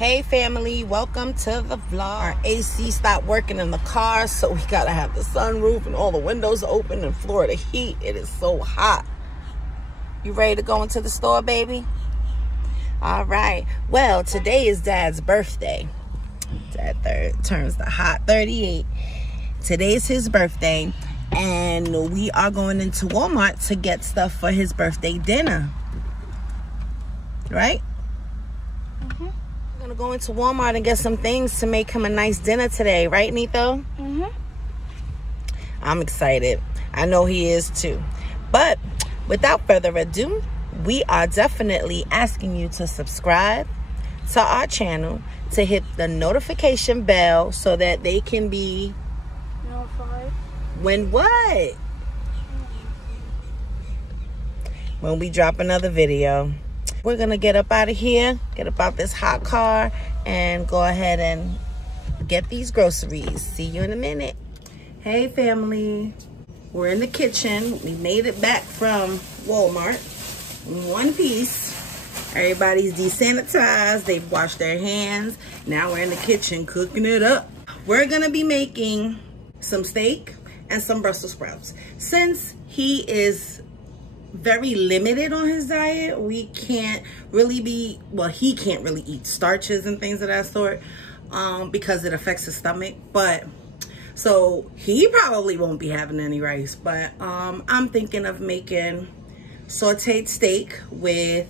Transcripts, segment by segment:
Hey family, welcome to the vlog. Our AC stopped working in the car, so we gotta have the sunroof and all the windows open in Florida heat. It is so hot. You ready to go into the store, baby? All right. Well, today is Dad's birthday. Dad turns the hot 38. Today's his birthday, and we are going into Walmart to get stuff for his birthday dinner. Right? Mm-hmm. We're gonna go into Walmart and get some things to make him a nice dinner today, right, Nito? Mm-hmm. I'm excited. I know he is too. But without further ado, we are definitely asking you to subscribe to our channel, to hit the notification bell so that they can be notified. When what? When we drop another video. We're gonna get up out of here, get up out this hot car, and go ahead and get these groceries. See you in a minute. Hey family, we're in the kitchen. We made it back from Walmart in one piece. Everybody's desanitized, they've washed their hands. Now we're in the kitchen cooking it up. We're gonna be making some steak and some Brussels sprouts. Since he is very limited on his diet, we can't really be, well, he can't really eat starches and things of that sort because it affects his stomach. But so he probably won't be having any rice, but I'm thinking of making sauteed steak with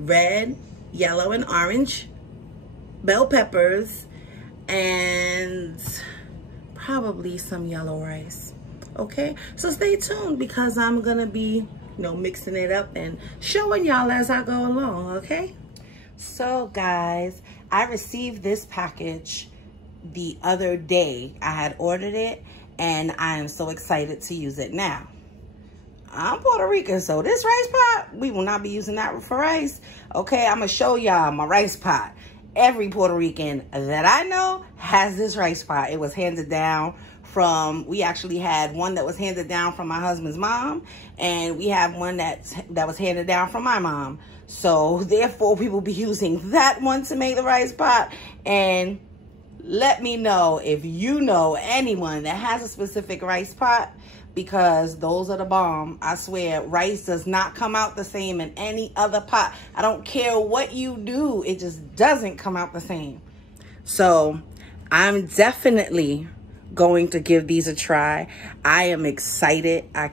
red, yellow, and orange bell peppers and probably some yellow rice. Okay, so stay tuned because I'm gonna be, mixing it up and showing y'all as I go along. Okay, so guys, I received this package the other day. I had ordered it and I am so excited to use it. Now, I'm Puerto Rican, so this rice pot, we will not be using that for rice. Okay, I'm gonna show y'all my rice pot. Every Puerto Rican that I know has this rice pot. It was handed down from, we actually had one that was handed down from my husband's mom, and we have one that was handed down from my mom. So therefore we will be using that one to make the rice pot. And let me know if you know anyone that has a specific rice pot, because those are the bomb. I swear, rice does not come out the same in any other pot. I don't care what you do, it just doesn't come out the same. So I'm definitely going to give these a try. I am excited. I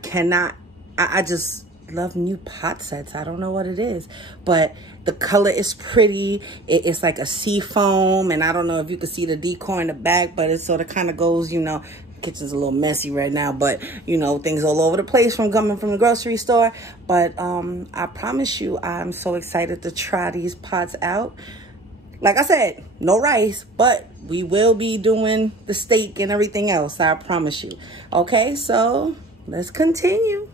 just love new pot sets. I don't know what it is, but the color is pretty. It's like a sea foam, and I don't know if you can see the decor in the back, but it sort of kind of goes, kitchen's a little messy right now, but things all over the place from coming from the grocery store. But I promise you, I'm so excited to try these pots out. Like I said, no rice, but we will be doing the steak and everything else, I promise you. Okay, so let's continue.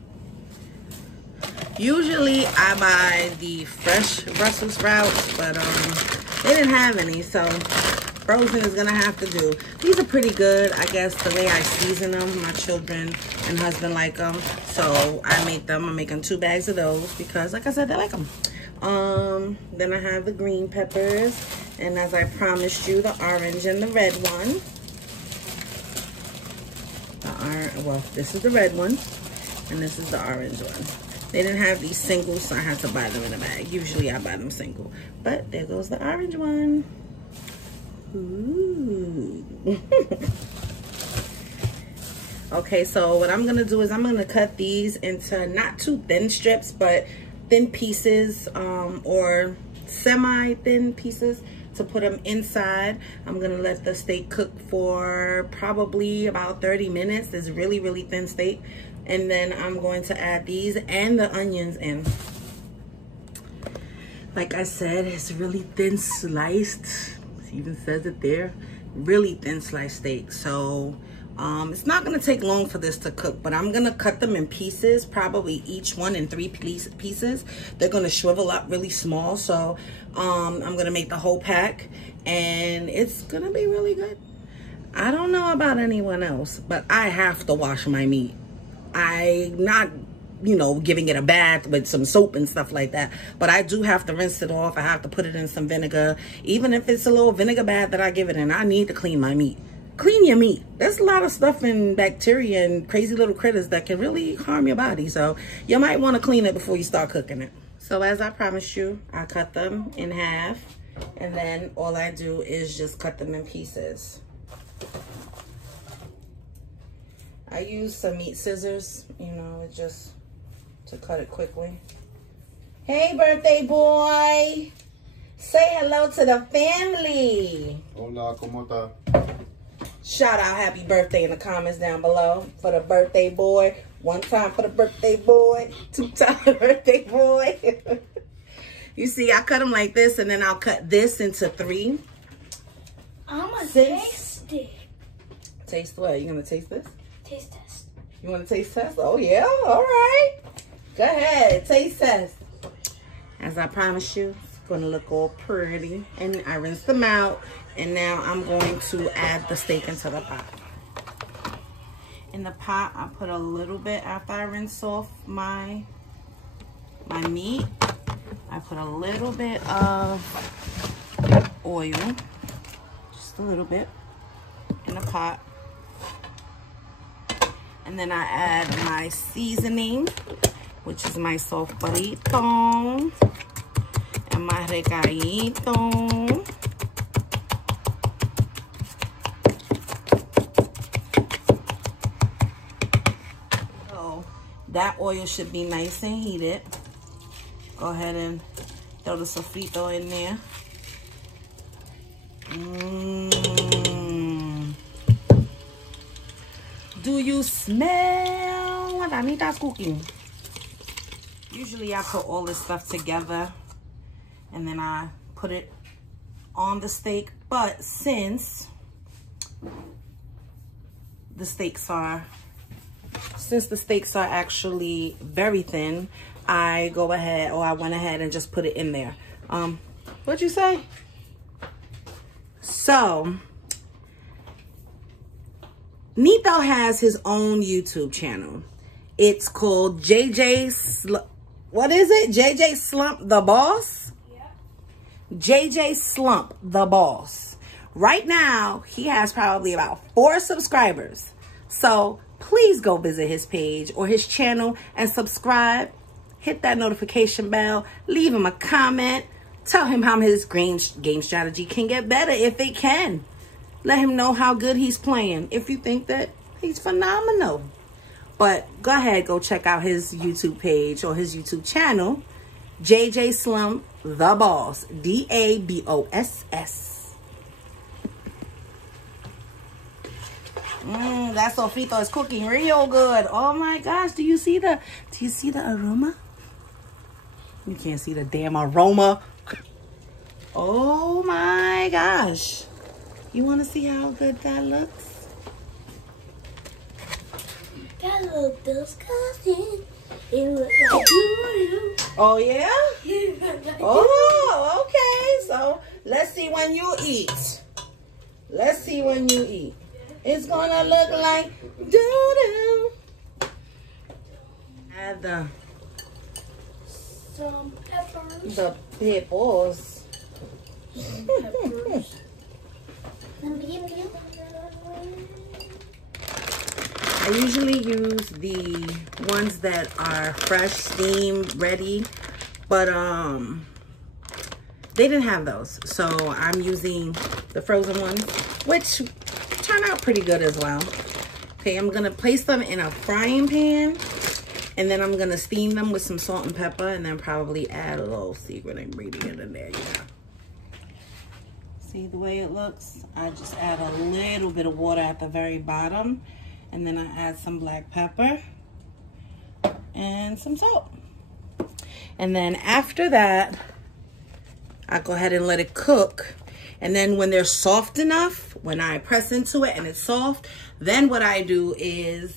Usually I buy the fresh Brussels sprouts, but they didn't have any, so frozen is gonna have to do. These are pretty good, I guess, the way I season them. My children and husband like them, so I make them. I'm making 2 bags of those because, like I said, they like them. Then I have the green peppers, and as I promised you, the orange and the red one. Well, this is the red one, and this is the orange one. They didn't have these singles, so I had to buy them in a bag. Usually I buy them single, but there goes the orange one. Ooh. Okay, so what I'm gonna do is I'm gonna cut these into not too thin strips, but thin pieces, or semi-thin pieces to put them inside. I'm gonna let the steak cook for probably about 30 minutes. It's really, really thin steak. And then I'm going to add these and the onions in. Like I said, it's really thin sliced. It even says it there. Really thin sliced steak. So it's not gonna take long for this to cook, but I'm gonna cut them in pieces, probably each one in 3 pieces. They're gonna shrivel up really small, so I'm gonna make the whole pack, and it's gonna be really good. I don't know about anyone else, but I have to wash my meat. I'm not you know, giving it a bath with some soap and stuff like that. But I do have to rinse it off. I have to put it in some vinegar. Even if it's a little vinegar bath that I give it in, I need to clean my meat. Clean your meat. There's a lot of stuff and bacteria and crazy little critters that can really harm your body. So you might want to clean it before you start cooking it. So as I promised you, I cut them in half. And then all I do is just cut them in pieces. I use some meat scissors, you know, just to cut it quickly. Hey, birthday boy. Say hello to the family. Hola, ¿cómo está? Shout out happy birthday in the comments down below for the birthday boy. One time for the birthday boy. 2 times for the birthday boy. You see, I cut them like this, and then I'll cut this into 3. I'm gonna taste it. Taste what? You gonna taste this? Taste test. You want to taste test? Oh, yeah. All right. Go ahead. Taste test. As I promised you, it's going to look all pretty. And I rinsed them out. And now I'm going to add the steak into the pot. In the pot, I put a little bit after I rinse off my meat. I put a little bit of oil. Just a little bit in the pot. And then I add my seasoning, which is my sofrito and my recadito. So that oil should be nice and heated. Go ahead and throw the sofrito in there. Do you smell what Anita's cooking? Usually I put all this stuff together and then I put it on the steak. But since the steaks are actually very thin, I went ahead and just put it in there. What'd you say? So Nito has his own YouTube channel. It's called what is it? JJ Slump the Boss? Yeah. JJ Slump the Boss. Right now, he has probably about 4 subscribers. So please go visit his page or his channel and subscribe. Hit that notification bell. Leave him a comment. Tell him how his game strategy can get better if it can. Let him know how good he's playing if you think that he's phenomenal. But go ahead, go check out his YouTube page or his YouTube channel. JJ Slump the Boss. DABOSS. That sofrito is cooking real good. Oh my gosh, do you see the aroma? You can't see the damn aroma. Oh my gosh. You want to see how good that looks? Got a little disgusting. It looks like you. Oh, yeah? Oh, okay. So, let's see when you eat. Let's see when you eat. It's going to look like doo-doo. Add some peppers. the peppers. Peppers. I usually use the ones that are fresh, steamed, ready, but they didn't have those. So I'm using the frozen ones, which turn out pretty good as well. Okay, I'm gonna place them in a frying pan, and then I'm gonna steam them with some salt and pepper, and then probably add a little secret ingredient in there, yeah. See the way it looks? I just add a little bit of water at the very bottom, and then I add some black pepper and some salt. And then after that, I go ahead and let it cook. And then when they're soft enough, when I press into it and it's soft, then what I do is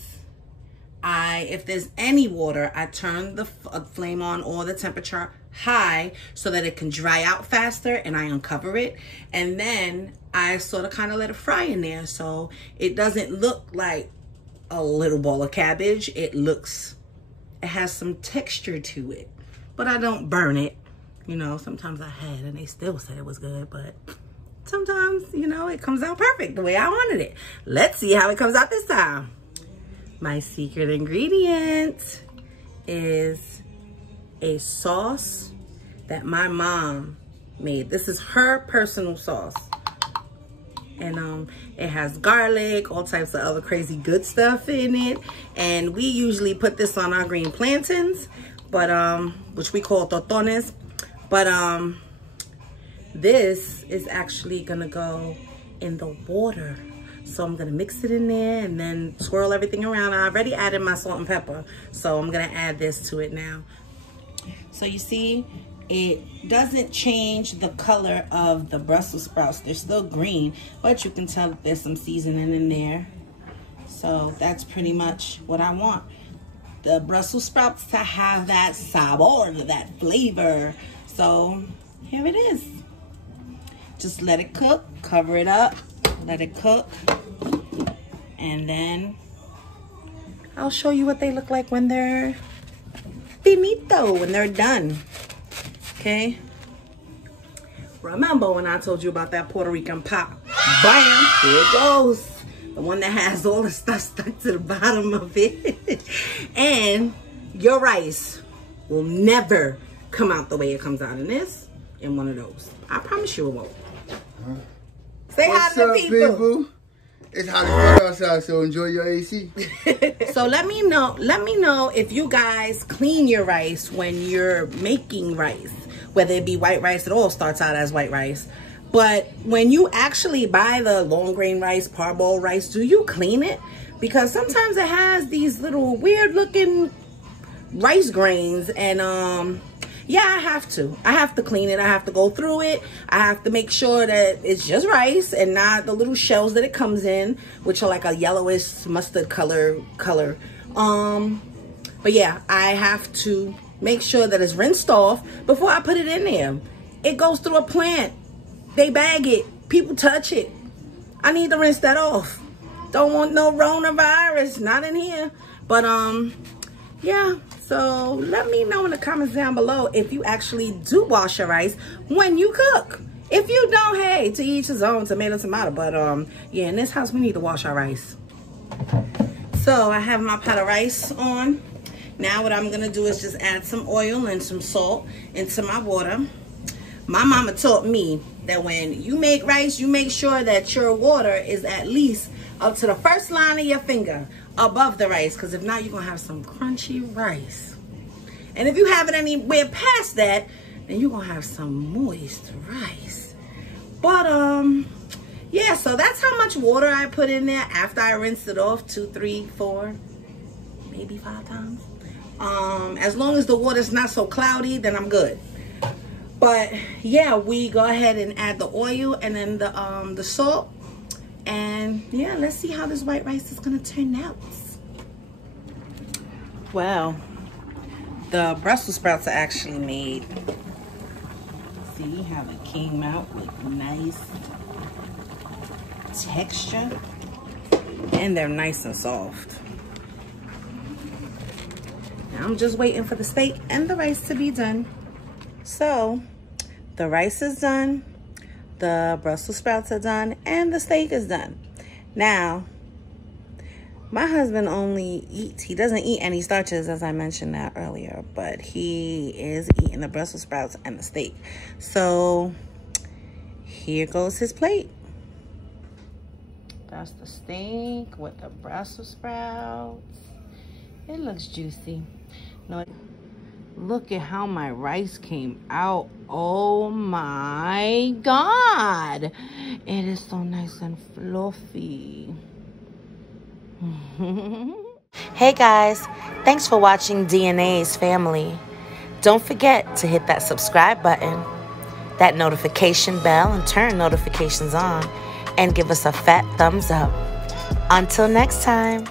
if there's any water, I turn the flame on or the temperature high so that it can dry out faster, and I uncover it. And then I sort of kind of let it fry in there so it doesn't look like a little ball of cabbage. It looks it has some texture to it. But I don't burn it. You know, sometimes I had and they still said it was good, but sometimes, you know, it comes out perfect the way I wanted it. Let's see how it comes out this time. My secret ingredient is a sauce that my mom made. This is her personal sauce. And it has garlic, all types of other crazy good stuff in it. And we usually put this on our green plantains, but which we call totones. But this is actually gonna go in the water. So I'm gonna mix it in there and then swirl everything around. I already added my salt and pepper, so I'm gonna add this to it now. So you see, it doesn't change the color of the Brussels sprouts. They're still green, but you can tell that there's some seasoning in there. So that's pretty much what I want. The Brussels sprouts to have that sabor, that flavor. So here it is. Just let it cook, cover it up, let it cook. And then I'll show you what they look like when they're finito, when they're done. Okay, remember when I told you about that Puerto Rican pop? Bam, here it goes. The one that has all the stuff stuck to the bottom of it. And your rice will never come out the way it comes out in this, in one of those. I promise you it won't. Say hi to the people. It's hot as fuck outside, so enjoy your AC. So let me know if you guys clean your rice when you're making rice. Whether it be white rice, it all starts out as white rice. But when you actually buy the long grain rice, parboiled rice, do you clean it? Because sometimes it has these little weird looking rice grains, and yeah, I have to clean it. I have to go through it. I have to make sure that it's just rice and not the little shells that it comes in, which are like a yellowish mustard color. But yeah, I have to make sure that it's rinsed off before I put it in there. It goes through a plant. They bag it. People touch it. I need to rinse that off. Don't want no coronavirus. Not in here. But yeah. So let me know in the comments down below if you actually do wash your rice when you cook. If you don't, hey, to each his own, tomato. But yeah, in this house we need to wash our rice. So I have my pot of rice on. Now what I'm gonna do is just add some oil and some salt into my water. My mama taught me that when you make rice, you make sure that your water is at least up to the first line of your finger above the rice, because if not, you're gonna have some crunchy rice. And if you have it anywhere past that, then you're gonna have some moist rice. But yeah, so that's how much water I put in there after I rinsed it off 2, 3, 4, maybe 5 times. As long as the water's not so cloudy, then I'm good. But yeah, we go ahead and add the oil and then the salt. And yeah, let's see how this white rice is gonna turn out. Well, the Brussels sprouts are actually made. See how they came out with nice texture. And they're nice and soft. Now I'm just waiting for the steak and the rice to be done. So the rice is done, the Brussels sprouts are done, and the steak is done. Now, my husband only eats, he doesn't eat any starches, as I mentioned that earlier, but he is eating the Brussels sprouts and the steak. So here goes his plate. That's the steak with the Brussels sprouts. It looks juicy. No, look at how my rice came out. Oh my God. It is so nice and fluffy. Hey guys, thanks for watching DNA's Family. Don't forget to hit that subscribe button, that notification bell, and turn notifications on, and give us a fat thumbs up. Until next time.